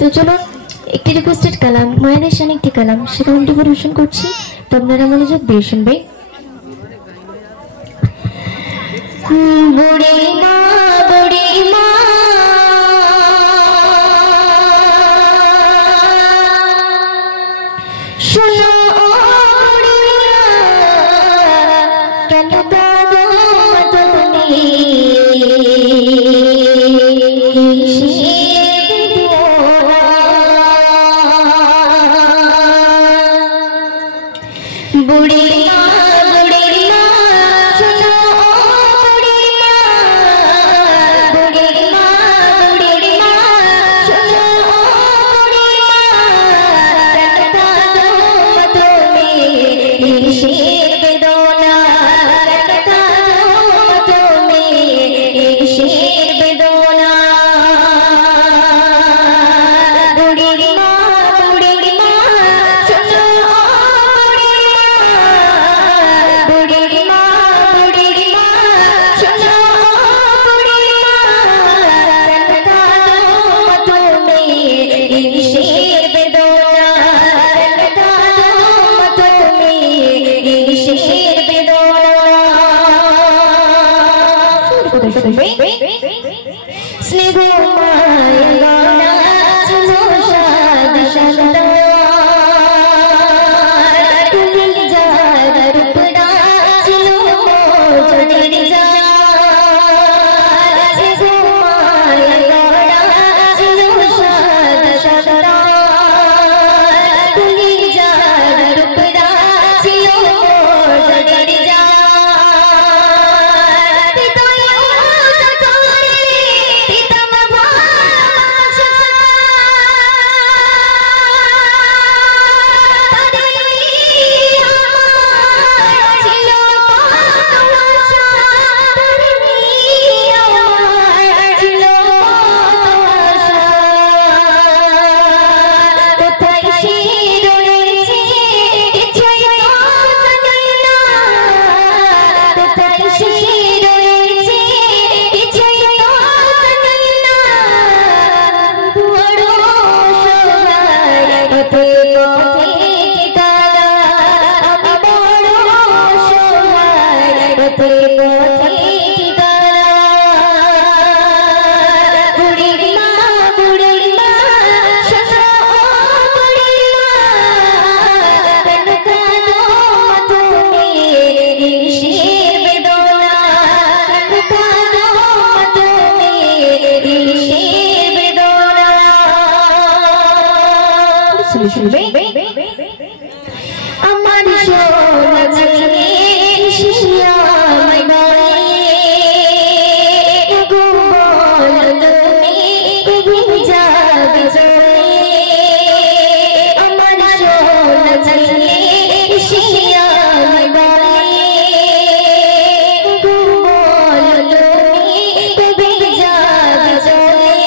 তো চলো একটি রিকোয়েস্টেড কালাম মায়েদের শানে একটি কালাম সে কালামটি পরিবেশন করছি, তো আপনারা মনোযোগ দিয়ে শুনবেন। বুড়ি মা শোনো কেন কাঁদো তুমি, বুড়ি মা শোনো বুড়ি মা শোনো বুড়ি মা কেন কাঁদো তুমি, কিসের বেদনা কেন কাঁদো তুমি, কিসের বেদনা। বুড়ি মা শোনো বুড়ি মা শোনো বুড়ি মা কেন কাঁদো তুমি, কিসের বেদনা কেন কাঁদো তুমি, কিসের বেদনা। স্নেহ মায়া গৌরা ছিল সাদ শান্ত, তুমি যার রূপনা ছিল মোচনের জান। স্নেহ মায়া গৌরা ছিল সাদ শান্ত, তুমি যার রূপনা ছিল মোচনের জান। আমার সোনা চিনে শিয়ামাই বলে গো বলো তুমি যাবে চলে। আমার সোনা চিনে শিয়ামাই বলে গো বলো তুমি যাবে চলে।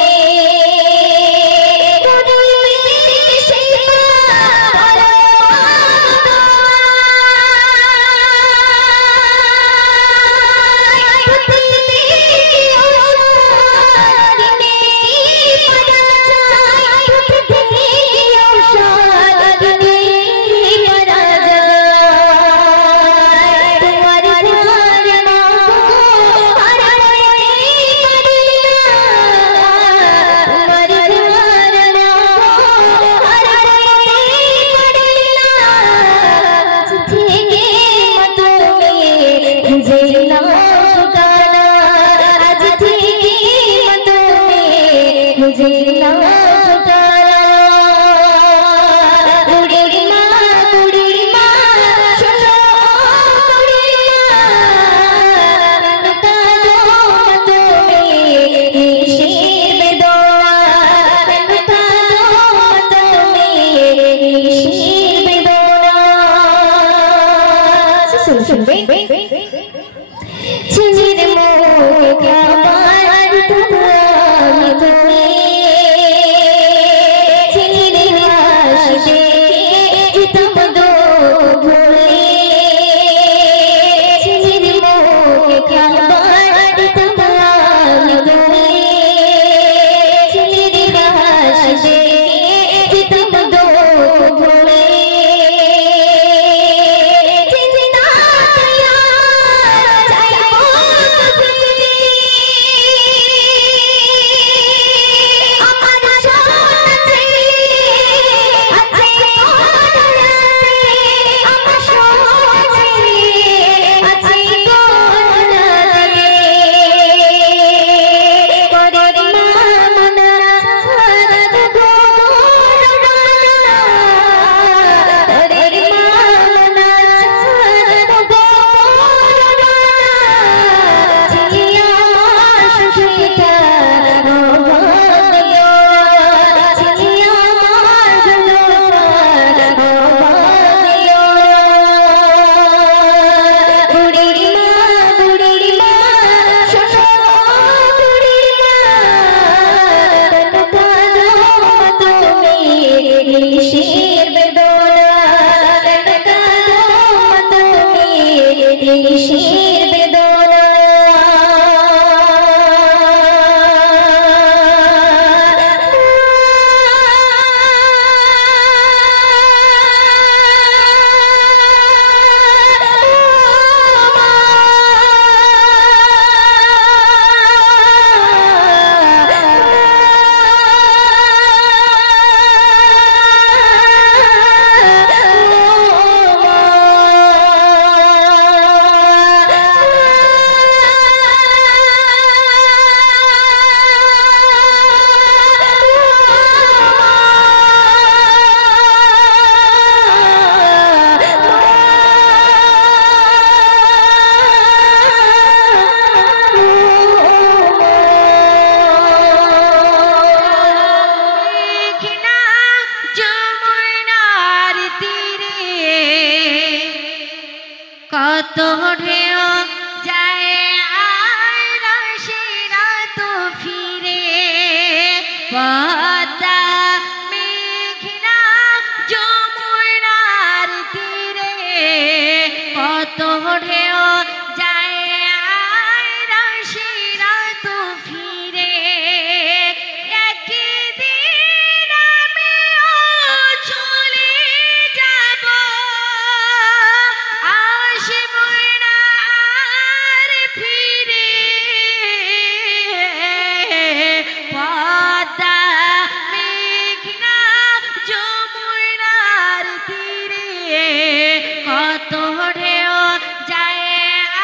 চিনির কিসের বেদনা কেন কাঁদো মা তুমি কিসের বেদনা কত ঢেউ যায় আর সেরা তো ফিরে পদ্মা মেঘনা যমুনার তীরে কত ঢেউ যায় আর সেরা তো ফিরে একদিন আমিও চলে যাব আসব না আর ফিরে পদ্মা মেঘনা যমুনার তীরে কত ঢেউ যায়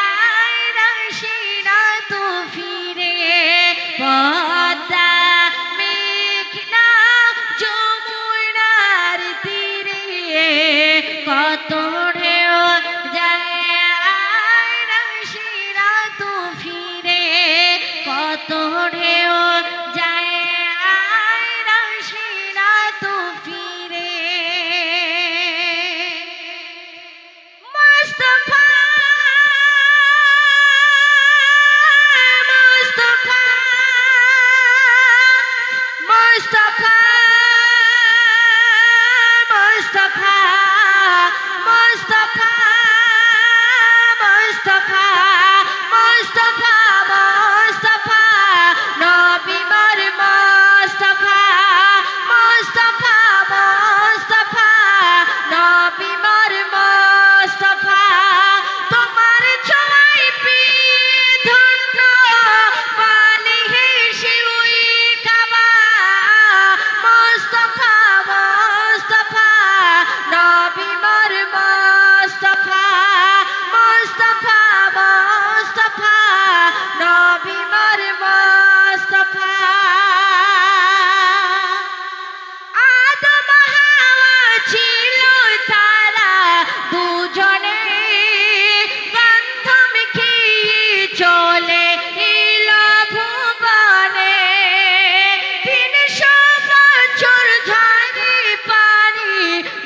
আর সেরা তো ফিরে পদ্মা মেঘনা যমুনার তীরে কত ঢেউ যায় আর সেরা তো ফিরে কত ঢেউ যায় আর সেরা তো ফিরে মুস্তাফা মুস্তাফা মুস্তাফা মুস্তাফা মুস্তাফা মুস্তাফা মুস্তাফা মুস্তাফা নবী মোর মুস্তাফা মুস্তাফা মুস্তাফা নবী মোর মুস্তাফা তোমার ছোঁয়ায় পেয়ে ধন্য পানি হেসে ওই কাবা মুস্তাফা মুস্তাফা নবী মোর মুস্তাফা মুস্তাফা মুস্তাফা নবী মোর মুস্তাফা আদম হাওয়া ছিল তারা দুজনে গন্ধম খেয়ে চলে এলো ভুবনে 300 বছর ঝরে পানি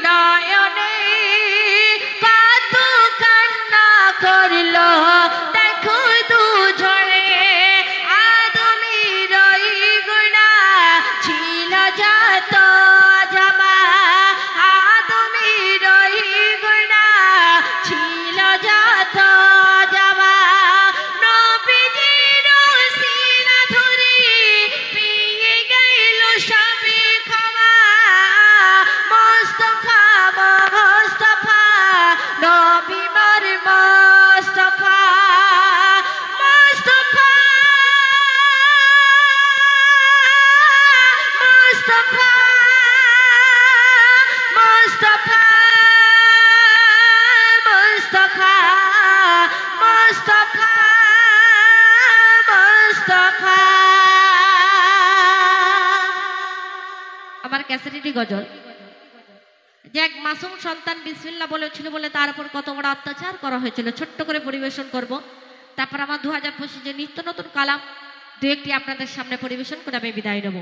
নয়নে কত কান্না করলো দেখো দুজনে আদমের ওই গুণা ছিল যত জমা আদমের ওই গুণা ছিল যত জমা নবীজির সিনা ধরে পেয়ে গেল সবে ক্ষমা মুস্তাফা মুস্তাফা নবী মোর মুস্তাফা মুস্তাফা মুস্তাফা মুস্তাফা মুস্তাফা মুস্তাফা মুস্তাফা আমার ক্যাসেটেরই গজল যে এক মাসুম সন্তান বিসমিল্লাহ বলেছিল বলে তার উপর কত বড় অত্যাচার করা হয়েছিল ছোট্ট করে পরিবেশন করব তারপর আমার 2025 যে নিত্য নতুন কালাম দু একটি আপনাদের সামনে পরিবেশন করে আমি বিদায় নেব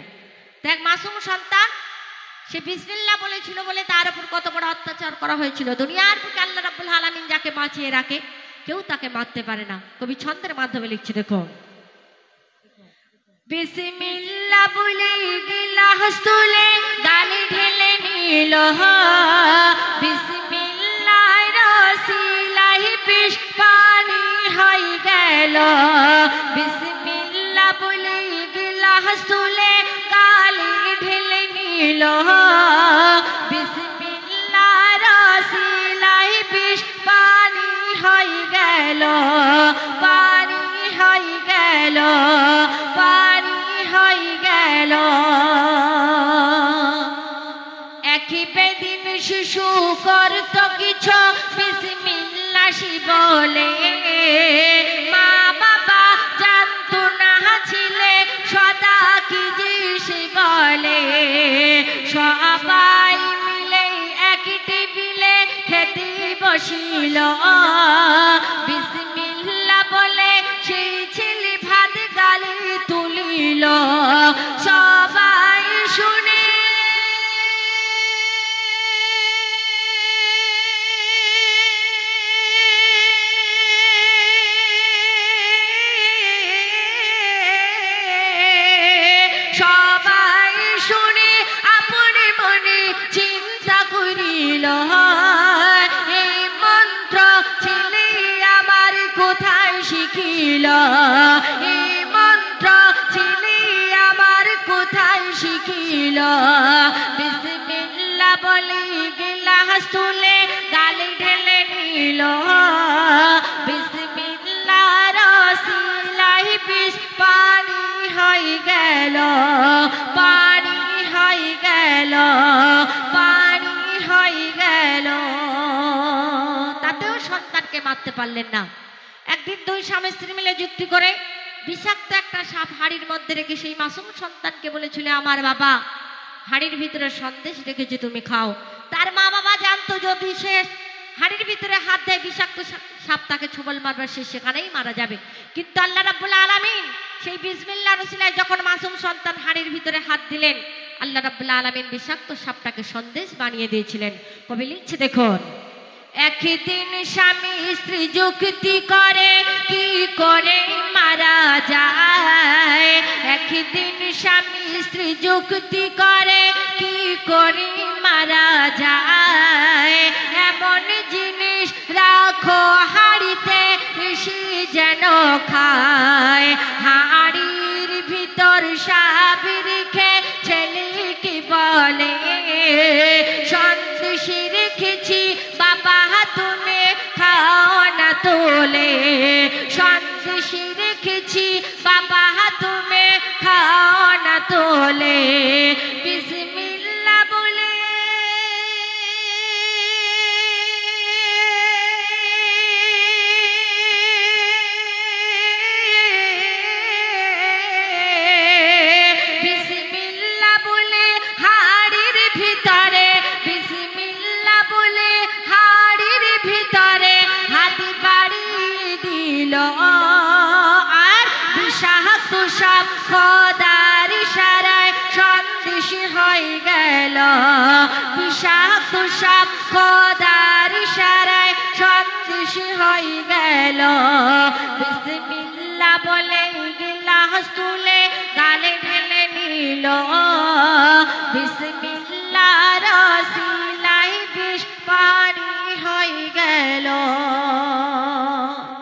তো এক মাসুম সন্তান সে বিসমিল্লাহ বলেছিল বলে তার উপর কত বড় অত্যাচার করা হয়েছিল দুনিয়ার বুকে আল্লাহ রাব্বুল আলামিন যাকে বাঁচিয়ে রাখে কেউ তাকে মারতে পারে না কবি ছন্দের মাধ্যমে লিখছে দেখো বিসমিল্লাহ বলে গিলাস তুলে গালে ঢেলে নিয়ে নিল বিসমিল্লাহ রসিলাই বিষ পানি হয়ে গেল বিসমিল্লাহ বলে গিলাস তুলে গালে ঢেলে নিল বিসমিল্লাহ রসিলাই বিষ পানি হয়ে গেল পানি হয়ে গেল পানি হয়ে গেল একই বেদিন শিশু করত কিছু বিসমিল্লাহ বলে মা বাবা জানতো না ছিলে সদা কি যে বলে সবাই মিলে এক টেবিলে খেতে বসিল বিসমিল্লাহ বলে সেই ছেলে ভাত গালে তুলিল সবাই শুনে সবাই শুনে আপনি মনে চিন্তা করিল এই মন্ত্র ছেলে আমার কোথায় শিখিল এই মন্ত্র ছেলে আমার কোথায় শিখিল বিসমিল্লাহ বলে গিলাস তুলে গালে ঢেলে নিল বিসমিল্লাহ রসিলাই বিষ পানি হয়ে গেল পানি হয়ে গেল পানি হয়ে গেল তাতেও সন্তানকে মারতে পারলেন না একদিন দুই স্বামী স্ত্রী মিলে যুক্তি করে বিষাক্ত একটা সাপ হাড়ির মধ্যে রেখে সেই মাসুম সন্তানকে বলেছিল আমার বাবা হাড়ির ভিতরে সন্দেশ রেখেছে তুমি খাও তার মা বাবা জানতো যদি সে হাড়ির ভিতরে হাত দেয় বিষাক্ত সাপ তাকে ছোবল মারবার সে সেখানেই মারা যাবে কিন্তু আল্লাহ রাব্বুল আলামিন সেই বিসমিল্লাহ রসিলায় যখন মাসুম সন্তান হাড়ির ভিতরে হাত দিলেন আল্লাহ রাব্বুল আলামিন বিষাক্ত সাপটাকে সন্দেশ বানিয়ে দিয়েছিলেন কবি লিখছে দেখুন একদিন স্বামী স্ত্রী যুক্তি করে কি করে মারা যায় একদিন স্বামী স্ত্রী যুক্তি করে কি করে মারা যায় এমন জিনিস রাখো হাড়িতে বেশি যেন খায় হাড়ির ভিতর সাপ রেখে ছেলে কি বলে সন্দেশ রেখেছি বাবা তুমি খাও না তোলে সন্দেশ রেখেছি বাবা তুমি খাও না তোলে বিসমিল্লাহ বলে বিসমিল্লাহ বলে হাড়ির ভিতরে বিসমিল্লাহ বলে হাড়ির ভিতরে হাত বাড়িয়ে দিল আর বিষাক্ত সাপ খোদার ইশারায় সন্দেশ হয়ে গেল বিষাক্ত সাপ খোদার ইশারায় সন্দেশ হয়ে গেল বিসমিল্লাহ বলে গিলাস তুলে গালে ঢেলে নিল বিসমিল্লাহ রসিলাই বিষ পানি হয়ে গেল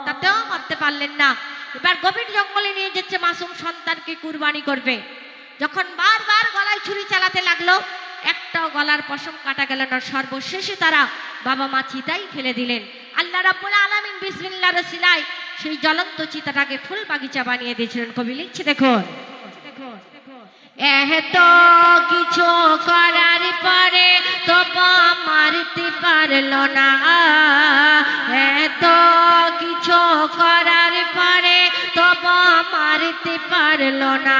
তাতেও মারতে পারলেন না এবার গভীর জঙ্গলে নিয়ে যাচ্ছে মাসুম সন্তানকে কুরবানি করবে যখন বারবার গলায় ছুরি চালাতে লাগলো একটাও গলার পশম কাটা গেল না সর্বশেষে তারা বাবা মা চিতাই ফেলে দিলেন আল্লাহ রাব্বুল আলামিন বিসমিল্লাহ রসিলাই সেই জ্বলন্ত চিতাটাকে ফুল বাগিচা বানিয়ে দিয়েছিলেন কবি লিখছে দেখুন এত কিছু করার পরে তবু মারতে পারলো না এত কিছু করার পরে তবু মারতে পারলো না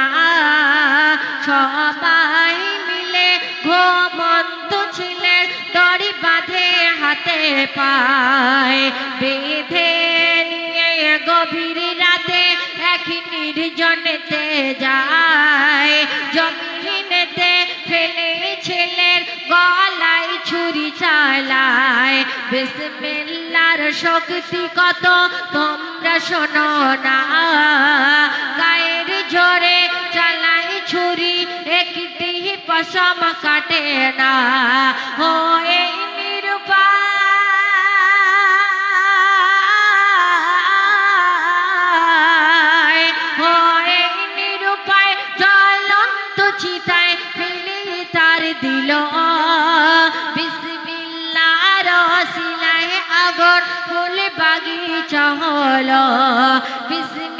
সবাই মিলে ঘুমন্ত ছিলেন দড়ি বাঁধে হাতে পায় বেঁধে নিয়ে গভীর রাতে এক নির্জনেতে যায় জমিনেতে ফেলে ছেলের গলায় ছুরি চালায় বিসমিল্লাহর শক্তি কত তোমরা শোনো না গায়ের জোরে চালায় ছুরি একটি পশম কাটে না ও বাগিচা হলো বিস্মিল্লাহ